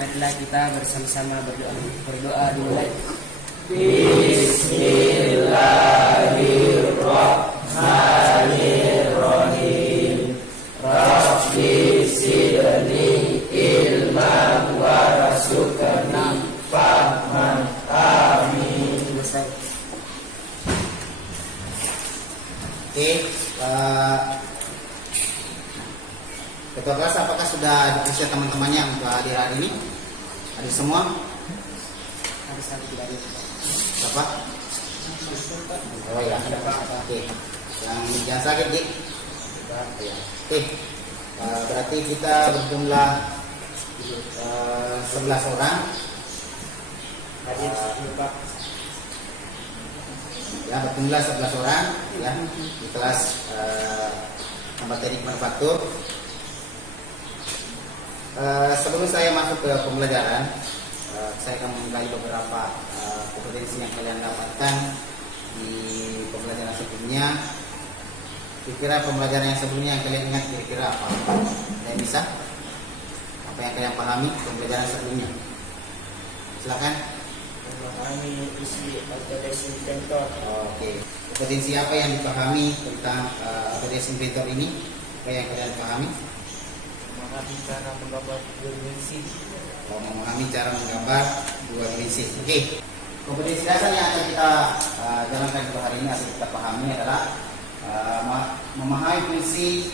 marilah kita bersama-sama berdoa. Berdoa dimulai. Bismillahirrahmanirrahim. Rabbi zidni ilman warzuqni fahman. Amin. Oke, Ketua kelas apakah sudah diperiksa teman-temannya untuk hadir hari ini? Hadir semua? Harus tidak ada. Siapa? Oh ya, oke. Yang jangan sakit, Dik. Ya. Oke, berarti kita berjumlah 11 orang. Hadir Pak. Ya, berjumlah 11 orang ya di kelas Tambah Teknik Manufaktur. Sebelum saya masuk ke pembelajaran, saya akan menggali beberapa kompetensi yang kalian dapatkan di pembelajaran sebelumnya. Kira-kira pembelajaran yang sebelumnya yang kalian ingat kira-kira apa? Kalian bisa? Apa yang kalian pahami pembelajaran sebelumnya? Silakan. Memahami isi autodesk inventor. Oke. Kompetensi apa yang dipahami tentang autodesk inventor ini? Apa yang kalian pahami? Memahami cara menggambar dua dimensi. Memahami cara menggambar dua dimensi. Oke. Kompetensi dasar yang akan kita jalankan untuk hari ini atau kita pahami adalah memahami fungsi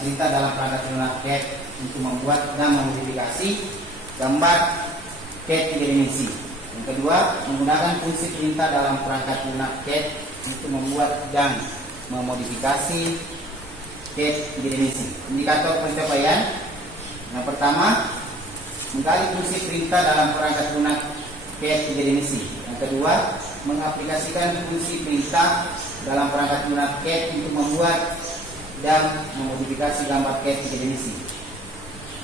perintah dalam perangkat lunak CAD untuk membuat dan memodifikasi gambar CAD 3 dimensi. Yang kedua, menggunakan fungsi perintah dalam perangkat lunak CAD untuk membuat dan memodifikasi CAD 3 dimensi. Indikator pencapaian yang pertama, menggali fungsi perintah dalam perangkat lunak CAD 3 dimensi. Yang kedua, mengaplikasikan fungsi perintah dalam perangkat lunak CAD untuk membuat dan memodifikasi gambar CAD 3 dimensi.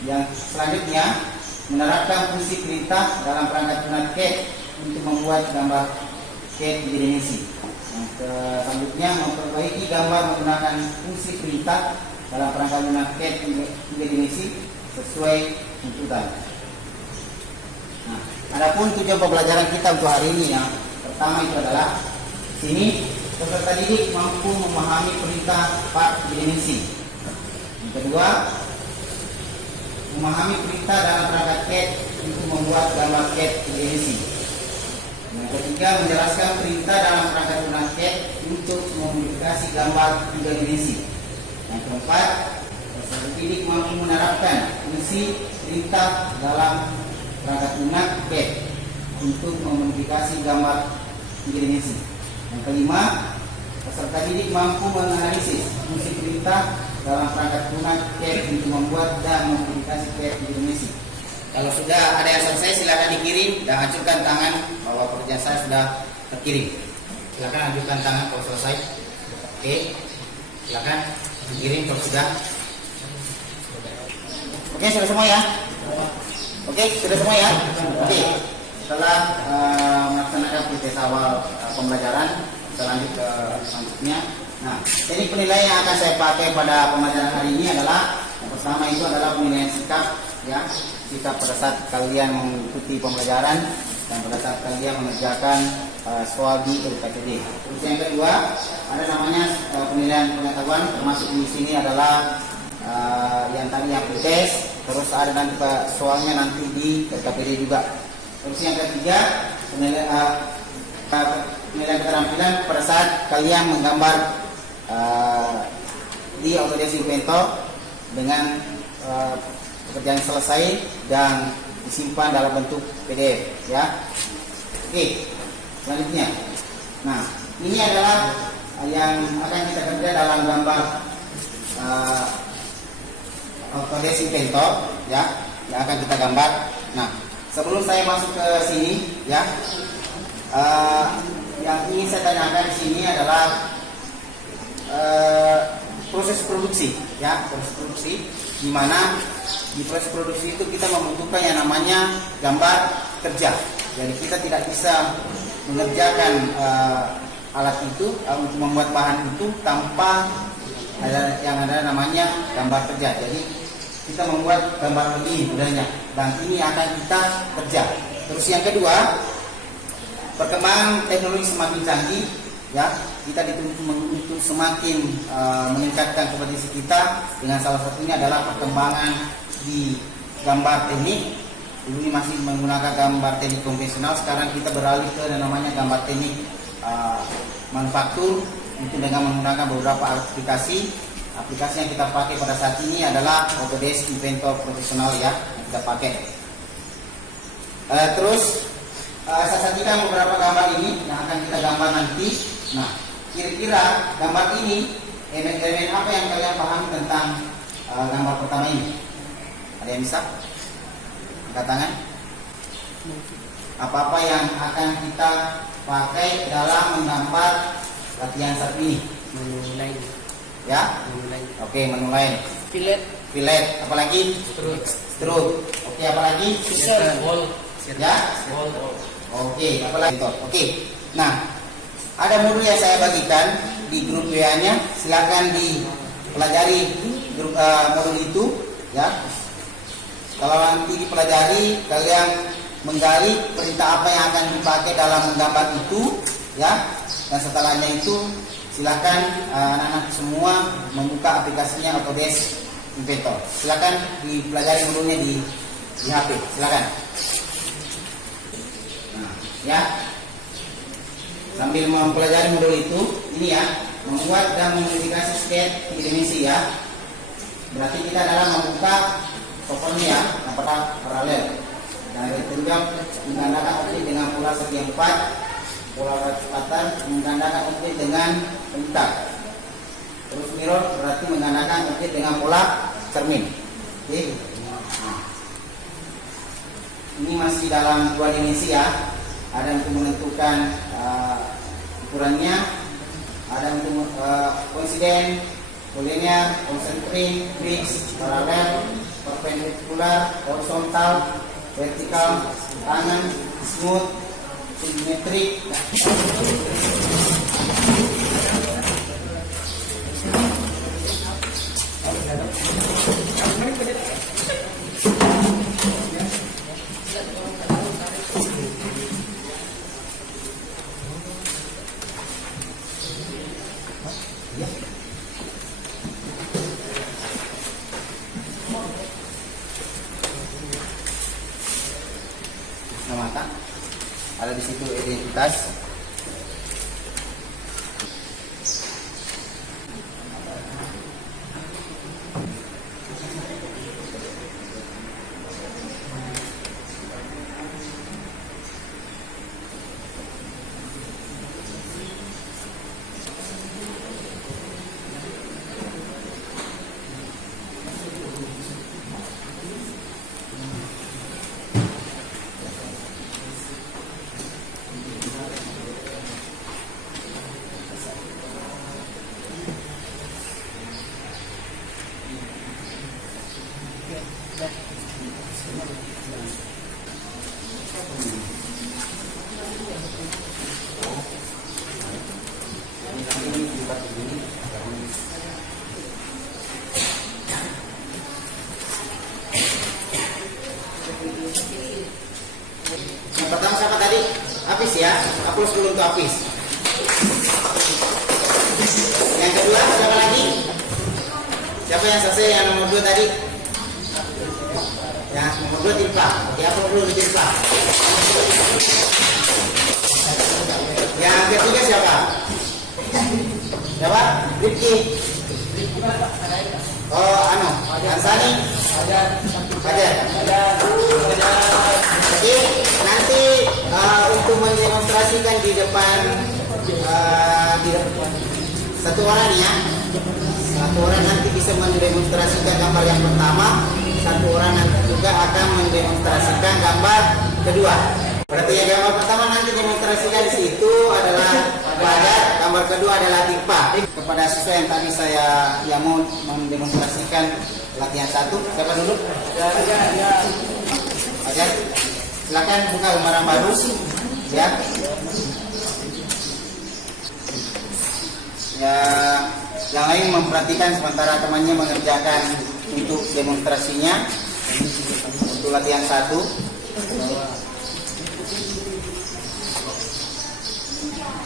Yang selanjutnya, menerapkan fungsi perintah dalam perangkat lunak CAD untuk membuat gambar CAD 3 dimensi. Yang selanjutnya, memperbaiki gambar menggunakan fungsi perintah dalam perangkat lunak CAD 3 dimensi sesuai tuntutan. Nah, adapun tujuan pembelajaran kita untuk hari ini yang pertama itu adalah sini peserta didik mampu memahami perintah part dimensi. Yang kedua, memahami perintah dalam perangkat CAD untuk membuat gambar CAD 3 dimensi. Yang ketiga, menjelaskan perintah dalam perangkat lunak CAD untuk memodifikasi gambar 3 dimensi. Yang keempat, peserta didik mampu menerapkan fungsi perintah dalam perangkat lunak CAD untuk memodifikasi gambar 3 dimensi. Yang kelima, peserta didik mampu menganalisis fungsi perintah dalam perangkat lunak CAD untuk membuat dan memodifikasi CAD 3 dimensi. Kalau sudah ada yang selesai, silakan dikirim dan ajukan tangan bahwa pekerjaan saya sudah terkirim. Silakan ajukan tangan kalau selesai. Oke, silakan dikirim kalau sudah. Oke, sudah semua ya. Oke, sudah semua ya. Oke, setelah melaksanakan PTS awal pembelajaran. Kita lanjut ke selanjutnya. Nah, teknik penilaian yang akan saya pakai pada pembelajaran hari ini adalah yang pertama itu adalah penilaian sikap, ya, sikap pada saat kalian mengikuti pembelajaran dan pada saat kalian mengerjakan soal di LKPD. Terus yang kedua ada namanya penilaian pengetahuan, termasuk di sini adalah yang tadi yang PTS, terus ada nanti soalnya nanti di LKPD juga. Terus yang ketiga penilaian keterampilan pada saat kalian menggambar di Autodesk Inventor dengan pekerjaan selesai dan disimpan dalam bentuk PDF, ya. Oke, selanjutnya. Nah, ini adalah yang akan kita kerja dalam gambar Autodesk Inventor, ya, yang akan kita gambar. Nah, sebelum saya masuk ke sini, ya, yang ingin saya tanyakan di sini adalah proses produksi, ya, proses produksi, di mana di proses produksi itu kita membutuhkan yang namanya gambar kerja. Jadi kita tidak bisa mengerjakan alat itu untuk membuat bahan itu tanpa ada yang ada namanya gambar kerja. Jadi kita membuat gambar begini modelnya, dan ini akan kita kerja. Terus yang kedua, perkembangan teknologi semakin canggih, ya, kita dituntut untuk semakin meningkatkan kompetensi kita dengan salah satunya adalah perkembangan di gambar teknik. Dulu ini masih menggunakan gambar teknik konvensional, sekarang kita beralih ke yang namanya gambar teknik manufaktur, itu dengan menggunakan beberapa aplikasi. Aplikasi yang kita pakai pada saat ini adalah Autodesk Inventor Professional, ya, yang kita pakai. Terus saya sajikan beberapa gambar ini yang akan kita gambar nanti. Nah, kira-kira gambar ini elemen-elemen apa yang kalian pahami tentang gambar pertama ini? Ada yang bisa? Angkat tangan. Apa-apa yang akan kita pakai dalam menggambar latihan satu ini? Menu lain. Ya? Menu lain. Oke, menu lain. Fillet. Apalagi? Stroke. Oke, apalagi? Wall. Ya? Wall. Oke, apalagi? Oke. Nah, ada modul yang saya bagikan di grup WA-nya. Silakan dipelajari grup modul itu, ya. Kalau nanti dipelajari, kalian menggali perintah apa yang akan dipakai dalam menggambar itu, ya. Dan setelahnya itu, silakan anak-anak semua membuka aplikasinya Autodesk Inventor. Silakan dipelajari modulnya di HP. Silakan. Nah, ya. Sambil mempelajari modul itu, ini ya, membuat dan memodifikasi sketch 3 dimensi, ya. Berarti kita dalam membuka toponya, ya, yang pada paralel. Dan rektangel menggandakan objek dengan pola segi 4, pola kecepatan menggandakan objek dengan bentang. Terus mirror berarti menggandakan objek dengan pola cermin. Oke. Nah, ini masih dalam 2 dimensi, ya. Ada untuk menentukan ukurannya, ada untuk koinsiden, kolinear, konsentrik, fix, paralel, perpendikular, horizontal, vertikal, tangan, smooth, simetrik. Mata ada di situ identitas. Apis ya, aplaus dulu untuk Apis. Yang kedua siapa lagi? Siapa yang selesai yang nomor 2 tadi? Ya, nomor 2 Tirta. Oke, aplaus dulu untuk Tirta. Yang ketiga siapa? Siapa? Rifki. Oh, Ansani. Fajar. Oke, nanti untuk mendemonstrasikan di depan satu orang ya. Satu orang nanti bisa mendemonstrasikan gambar yang pertama, satu orang nanti juga akan mendemonstrasikan gambar kedua. Berarti yang gambar pertama nanti demonstrasikan di situ adalah Fajar, gambar kedua adalah Tirta. Kepada siswa yang tadi yang mau mendemonstrasikan latihan 1, siapa dulu? Fajar, silakan buka lembaran baru, ya. Ya, yang lain memperhatikan sementara temannya mengerjakan untuk demonstrasinya untuk latihan 1.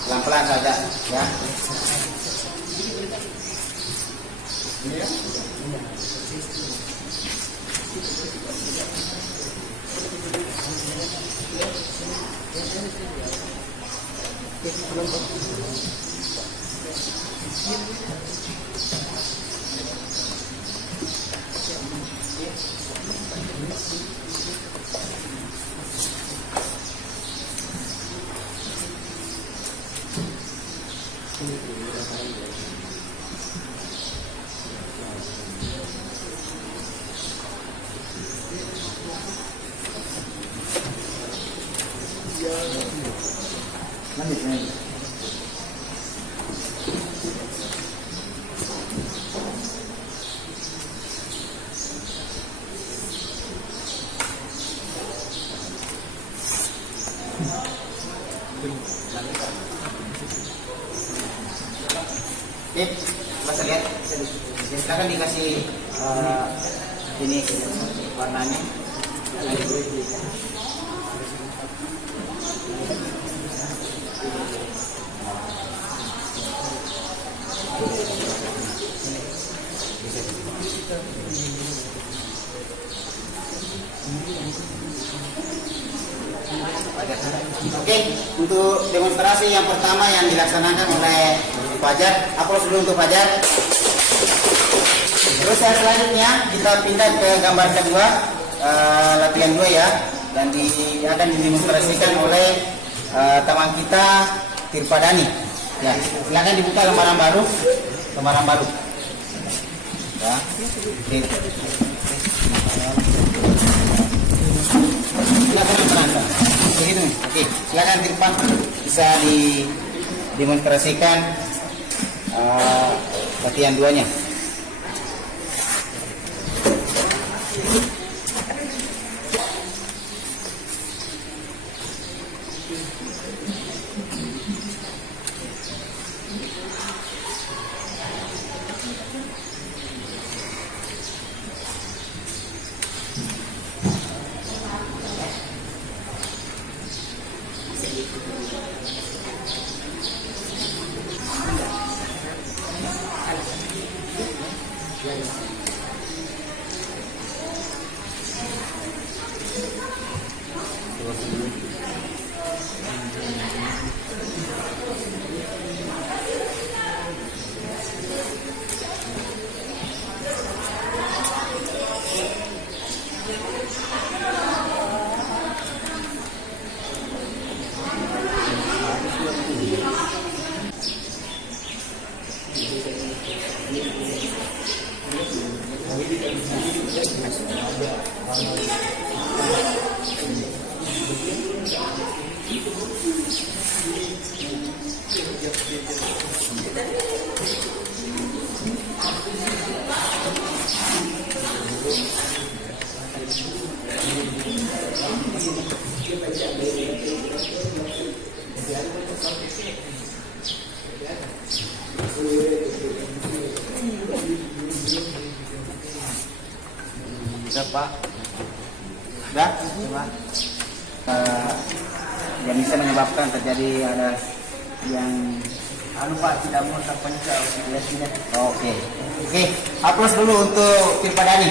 Pelan-pelan saja, ya. Oke, bisa lihat. Silakan dikasih ini warnanya. Oke, untuk demonstrasi yang pertama yang dilaksanakan oleh Fajar, aplaus dulu untuk Fajar. Terus yang selanjutnya kita pindah ke gambar kedua, latihan 2 ya, dan akan didemonstrasikan oleh teman kita Tirpadani. Ya, silakan dibuka lembaran baru. Ya, oke. Silakan penonton. Begitu, oke. Silakan Tirpan bisa didemonstrasikan latihan 2-nya. Udah Pak? Udah? Coba yang bisa menyebabkan terjadi ada yang Pak, tidak mau terpencil. oke. Oke, aplaus dulu untuk tim Padani.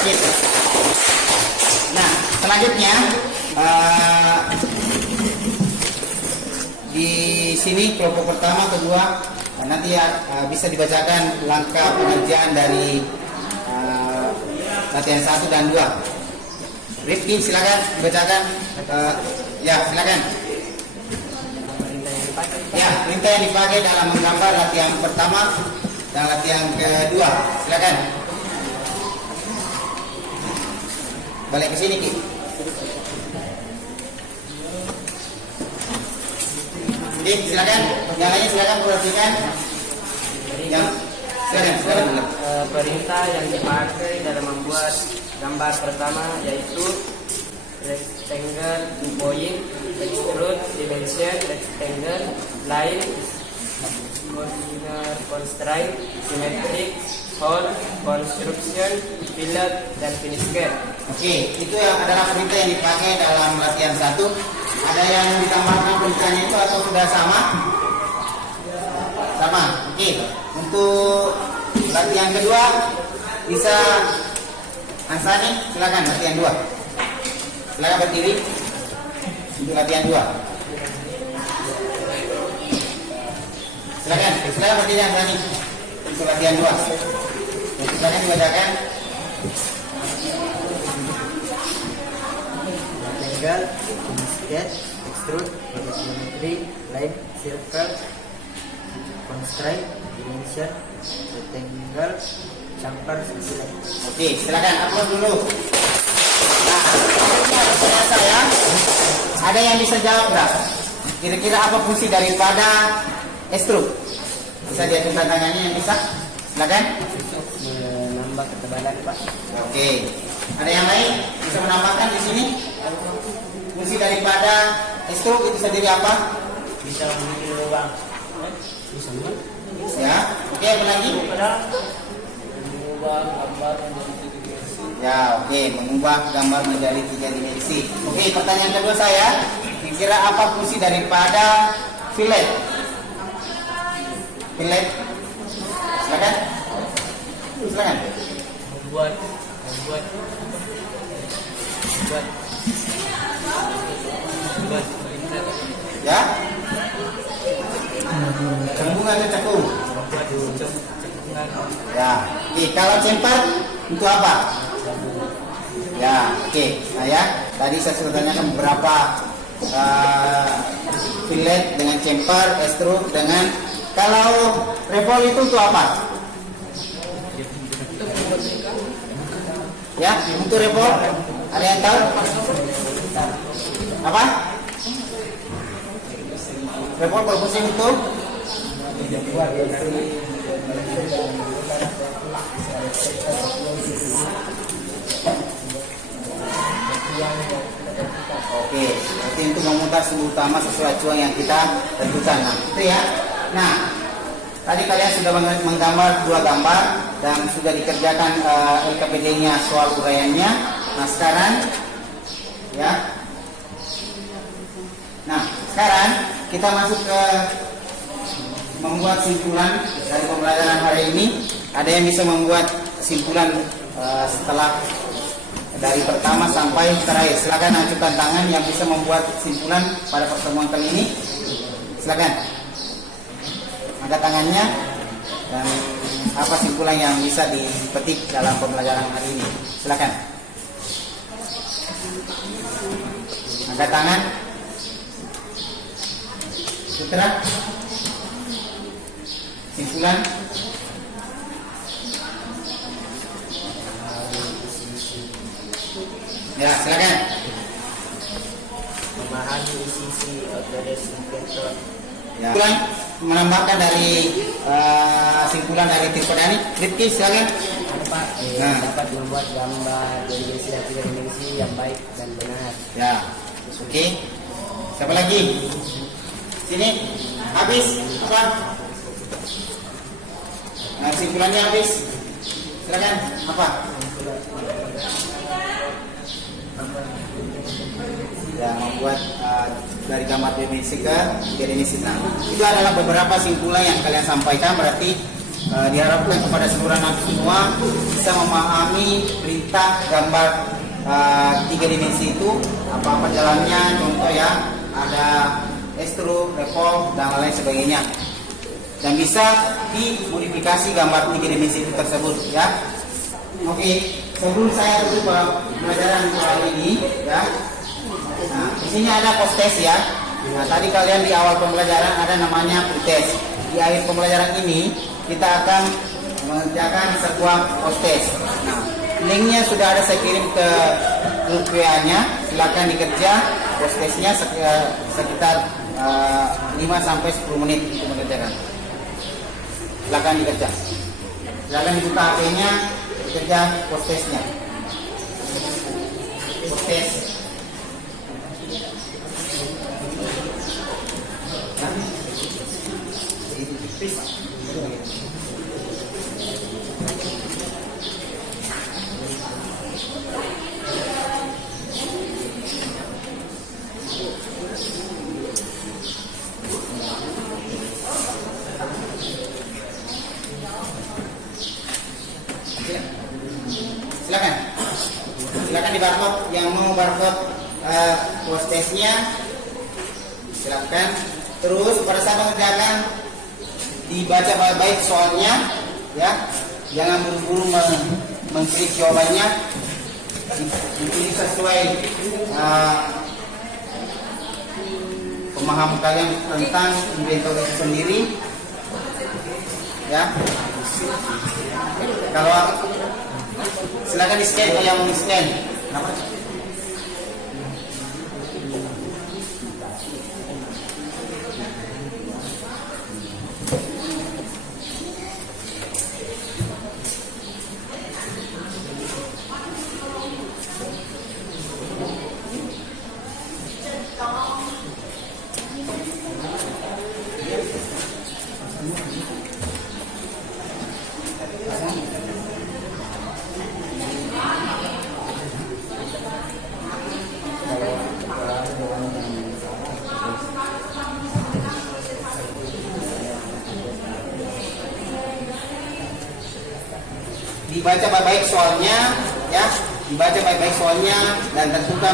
Oke. Nah, selanjutnya di sini kelompok pertama, kedua, nanti bisa dibacakan langkah pengerjaan dari latihan 1 dan 2. Rifki silakan dibacakan. Ya, silakan. Ya, perintah yang dipakai dalam menggambar latihan pertama dan latihan kedua. Silakan. Balik ke sini, Ki. Oke, silakan. Yang lainnya silakan perhatikan. Yang silakan dulu. Perintah yang dipakai dalam membuat gambar pertama yaitu rectangle, point, extrude, dimension, rectangle, line, corner, constraint, symmetric, hole, construction, fillet, dan finish gate. Oke, itu yang adalah perintah yang dipakai dalam latihan 1. Ada yang ditambahkan perintahnya itu atau sudah sama? Sama. Oke. Untuk latihan kedua bisa Ansani, silakan latihan 2. Silakan berdiri untuk latihan 2. Silakan berdiri Ansani untuk latihan 2. Silakan dibacakan. Rectangle, sketch, extrude, geometry, line, circle, constraint, dimension, rectangle, chamfer, fillet. Oke, silakan upload dulu. Nah, pertanyaan saya, ada yang bisa jawab nggak? Kira-kira apa fungsi daripada extrude? Bisa diajukan tangannya yang bisa? Silakan. Menambah ketebalan, Pak. Oke. Ada yang lain bisa menambahkan di sini? Fungsi daripada extrude itu sendiri apa? Bisa memiliki lubang. Bisa Ya. Oke, apa lagi? mengubah gambar menjadi tiga dimensi. Ya, oke, mengubah gambar menjadi 3 dimensi. Oke, pertanyaan kedua saya, kira apa fungsi daripada fillet? Fillet, silakan. Silakan. Membuat Ya. Cembungan atau cekung? Ya. Oke, kalau cemper untuk apa? Ya, oke. Nah ya, tadi saya sudah tanyakan beberapa fillet dengan cemper, extrude dengan, kalau revolve itu untuk apa? Ya, untuk revolve ada yang tahu? Apa? Revolve berfungsi untuk oke, berarti untuk memutar sumbu utama sesuai acuan yang kita tentukan. Nah, itu ya. Nah, tadi kalian sudah menggambar 2 gambar dan sudah dikerjakan LKPD-nya, soal uraiannya. Nah, sekarang ya. Nah, sekarang kita masuk ke membuat simpulan dari pembelajaran hari ini. Ada yang bisa membuat simpulan setelah dari pertama sampai terakhir. Silakan ajukan tangan yang bisa membuat simpulan pada pertemuan kali ini. Silakan angkat tangannya dan apa simpulan yang bisa dipetik dalam pembelajaran hari ini. Silakan angkat tangan. Putra, simpulan. Ya, silakan. Memahami isi autodesk inventor. Ya. Simpulan menambahkan dari simpulan dari tim Padani. Rifki, silakan. Ada Pak, Nah. dapat membuat gambar 2 dimensi dan 3 dimensi yang baik dan benar. Ya, oke. Siapa lagi? Sini, habis apa? Nah, simpulannya habis. Silakan. Apa? yang membuat dari gambar dimensi ke tiga dimensi. Nah, itu adalah beberapa simpulan yang kalian sampaikan. Berarti diharapkan kepada seluruh anak semua bisa memahami perintah gambar tiga dimensi itu, apa-apa jalannya, contoh ya, ada extrude, revolve, dan lain sebagainya, dan bisa dimodifikasi gambar tiga dimensi itu tersebut ya. Oke, sebelum saya tutup pelajaran hari ini ya. Nah, di sini ada post-test ya. Nah, tadi kalian di awal pembelajaran ada namanya pre-test. Di akhir pembelajaran ini kita akan mengerjakan sebuah post-test. Nah, linknya sudah ada saya kirim ke grup WA-nya. Silakan dikerja post-testnya sekitar 5 sampai 10 menit untuk mengerjakan. Silakan dikerja. Silakan dibuka HP-nya, kerja post-testnya. Post-test. Silakan di barcode, yang mau barcode post testnya silakan. Terus pada saat mengerjakan dibaca baik-baik soalnya ya, jangan buru-buru mengklik jawabannya, dipilih sesuai pemahaman kalian tentang inventor itu sendiri ya. Kalau silakan di scan yang mau scan. Kenapa? Dibaca baik-baik soalnya ya, dibaca baik-baik soalnya dan tentukan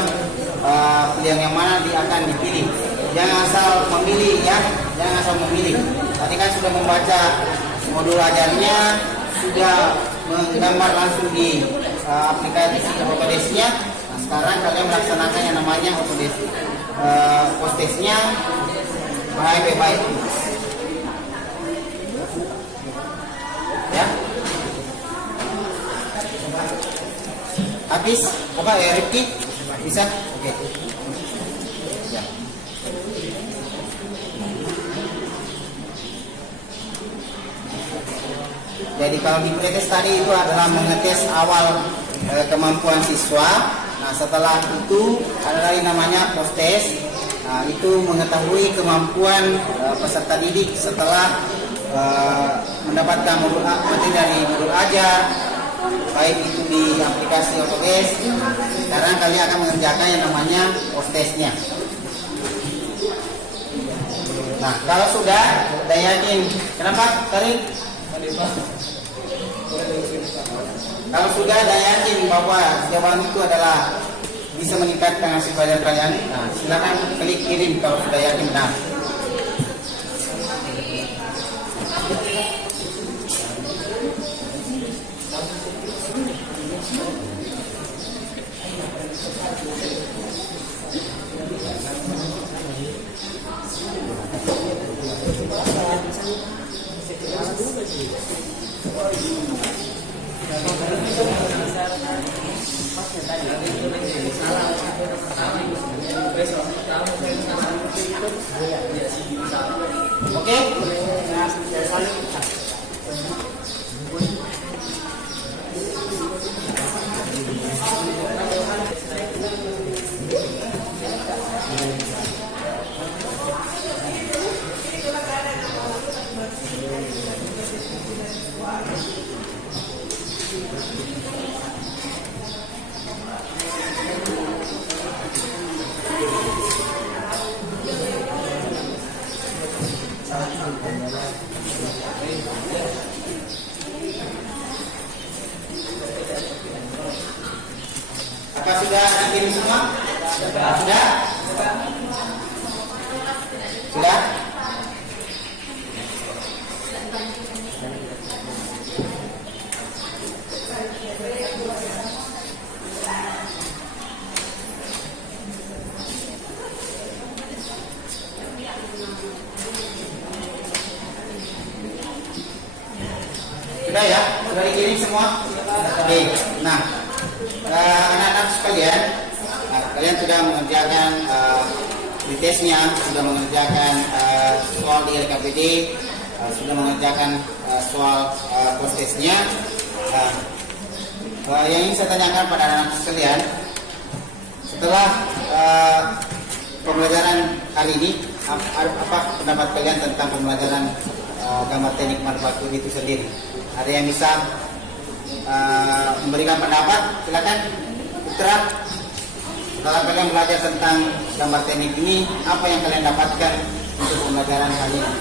pilihan yang mana akan dipilih. Jangan asal memilih ya, jangan asal memilih. Tadi kan sudah membaca modul ajarnya, sudah menggambar langsung di aplikasi Autodesk-nya. Nah, sekarang kalian melaksanakan yang namanya Autodesk post-test-nya baik-baik ya. Habis apa ya, Rifki? Bisa? Oke. Ya. Jadi kalau di pretest tadi itu adalah mengetes awal kemampuan siswa. Nah, setelah itu ada lagi namanya post test. Nah, itu mengetahui kemampuan peserta didik setelah mendapatkan materi dari modul ajar, baik itu di aplikasi Autodesk. Sekarang kalian akan mengerjakan yang namanya post testnya. Nah, kalau sudah yakin, kenapa tadi? Kalau sudah yakin bahwa jawaban itu adalah bisa meningkatkan hasil pelajaran kalian, nah, silakan klik kirim kalau sudah yakin benar. Oke? Apa sudah dikirim semua? Sudah? Sudah? Sudah ya? Sudah dikirim semua? Oke. Nah, anak-anak sekalian, kalian sudah mengerjakan tesnya, sudah mengerjakan soal di LKPD, sudah mengerjakan soal prosesnya. Yang ingin saya tanyakan pada anak-anak sekalian, setelah pembelajaran hari ini, apa pendapat kalian tentang pembelajaran gambar teknik manufaktur itu sendiri? Ada yang bisa memberikan pendapat? Silakan, Putra. Setelah kalian belajar tentang gambar teknik ini, apa yang kalian dapatkan untuk pembelajaran kali ini?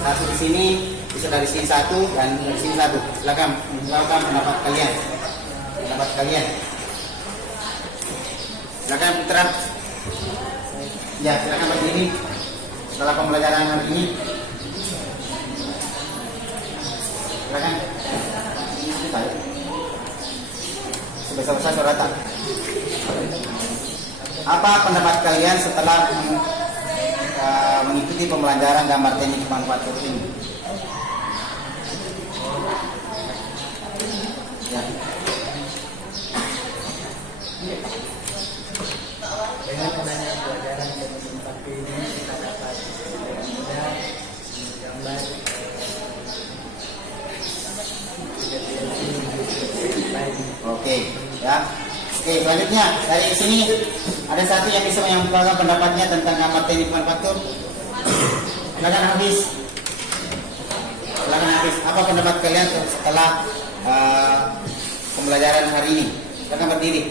Satu di sini, bisa dari sini satu dan dari sini satu. Silakan menjawabkan pendapat kalian. Pendapat kalian. Silakan, Putra. Ya, silakan berdiri. Setelah pembelajaran hari ini, silakan. Sebesar-besar suara tak. Apa pendapat kalian setelah mengikuti pembelajaran gambar teknik manufaktur ini? Ya. Dengan adanya pelajaran teknik manufaktur ini kita dapat mudah menggambar Oke, ya. Oke, selanjutnya dari sini ada satu yang bisa menyampaikan pendapatnya tentang gambar teknik manufaktur. Silakan Hafiz. Silakan Hafiz. Apa pendapat kalian setelah pembelajaran hari ini? Silakan berdiri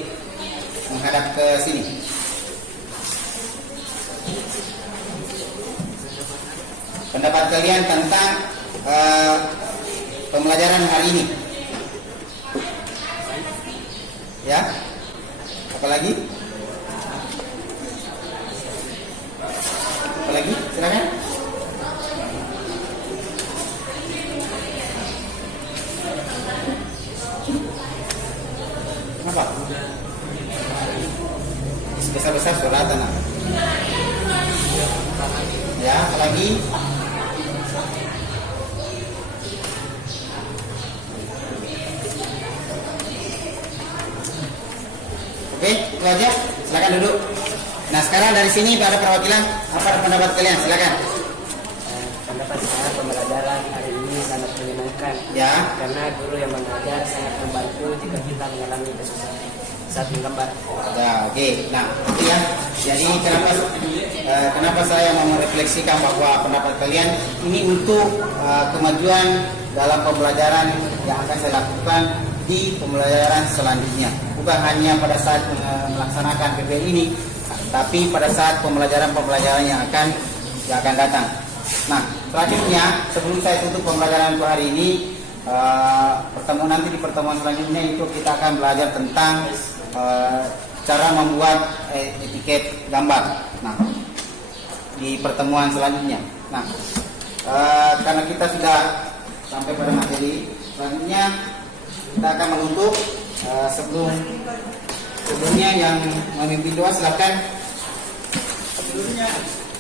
menghadap ke sini. Pendapat kalian tentang pembelajaran hari ini? Ya, apalagi? Apalagi? Silakan. Kenapa? Besar-besar sholat anak. Ya, apalagi? Oke, itu aja. Silakan duduk. Nah, sekarang dari sini ada perwakilan. Apa pendapat kalian? Silakan. pendapat saya pembelajaran hari ini sangat menyenangkan. Ya. Karena guru yang mengajar sangat membantu jika kita mengalami kesusahan saat menggambar. Ya, oke. Nah, itu ya. Jadi kenapa saya mau merefleksikan bahwa pendapat kalian ini untuk kemajuan dalam pembelajaran yang akan saya lakukan di pembelajaran selanjutnya. Bukan hanya pada saat melaksanakan PPL ini, tapi pada saat pembelajaran-pembelajaran yang akan datang. Nah, selanjutnya sebelum saya tutup pembelajaran untuk hari ini, nanti di pertemuan selanjutnya itu kita akan belajar tentang cara membuat etiket gambar. Nah, di pertemuan selanjutnya. Nah, karena kita sudah sampai pada materi selanjutnya, kita akan menutup. Sebelumnya yang memimpin doa silakan. Sebelumnya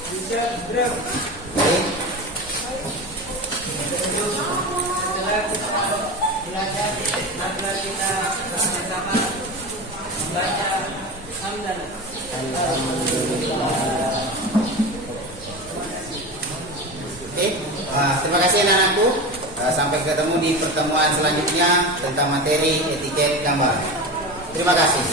bisa beliau. Setelah belajar materi kita bersama membaca hamdalah. Oke, terima kasih anak-anakku. Sampai ketemu di pertemuan selanjutnya tentang materi etiket gambar. Terima kasih.